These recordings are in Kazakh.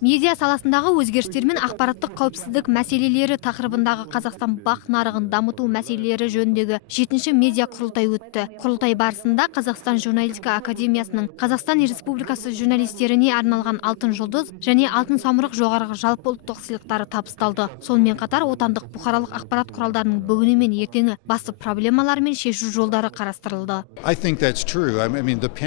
Медиа саласындағы өзгерістер мен ақпараттық қауіпсіздік мәселелері тақырыбындағы Қазақстан бақ нарығын дамыту мәселелері жөніндегі 7-ші медиа құрылтай өтті. Құрылтай барысында Қазақстан журналистика академиясының Қазақстан Республикасы журналистеріне арналған алтын жұлдыз және алтын самұрық жоғарғы жалпы ұлттық сыйлықтары табысталды. Сонымен қатар отандық бұқаралық ақпарат құралдарының бүгіні мен ертеңі басты проблемалар мен шешу жолдары қарастырылды.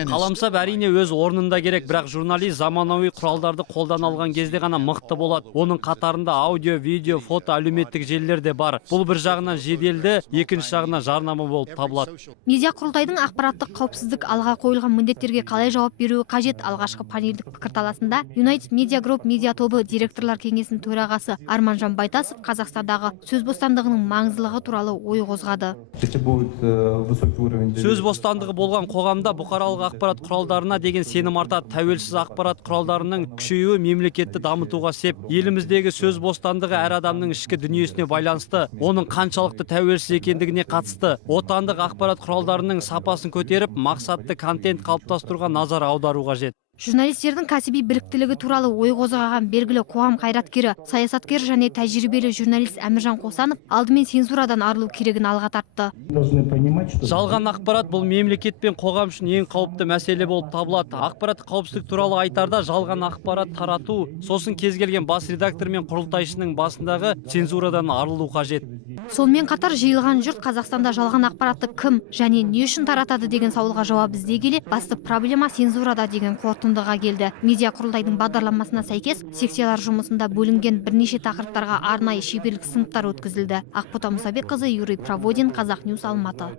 Қаламсап әрине өз орнында керек, бірақ журналист заманауи құралдарды қолдан алған кезде ғана мықты болады. Оның қатарында аудио, видео, фото, әлеуметтік желілер де бар. Бұл бір жағынан жеделді, екінші жағынан жарнама болып табылады. Медиа құрылтайдың ақпараттық қауіпсіздік алға қойылған міндеттерге қалай жауап беруі қажет алғашқы панельдік пікірталасында United Media Group медиа тобы директорлар кеңесінің төрағасы Арманжан Байтасов Қазақстандағы сөз бостандығының маңыздылығы туралы ой қозғады. Сөз бостандығы болған қоғамда бұқаралық ақпарат құралдарына деген сенім артады. Тәуелсіз ақпарат құралдарының күшеюі мемлекетті дамытуға сеп. Еліміздегі сөз бостандығы әр адамның ішкі дүниесіне байланысты, оның қаншалықты тәуелсіз екендігіне қатысты. Отандық ақпарат құралдарының сапасын көтеріп, мақсатты контент қалыптастыруға назар аудару қажет. Журналистердің кәсіби біліктілігі туралы ой қозғаған белгілі қоғам қайраткері, саясаткер және тәжірибелі журналист Әміржан Қосанов алдымен цензурадан арылу керегін алға тартты. Жалған ақпарат бұл мемлекет пен қоғам үшін ең қауіпті мәселе болып табылады. Ақпарат қауіпсіздік туралы айтарда жалған ақпарат тарату, сосын кез келген бас редактор мен құрылтайшының басындағы цензурадан арылу қажет. Сонымен қатар жиылған жұрт Қазақстанда жалған ақпаратты кім және не үшін таратады деген сауалға жауап іздей келе, басты проблема цензурада деген қорытындыға келді. Медиа құрылтайдың бағдарламасына сәйкес секциялар жұмысында бөлінген бірнеше тақырыптарға арнайы шеберлік сыныптар өткізілді. Ақбота Мұсабекқызы, Юрий Проводин, Қазақ Ньюс, Алматы.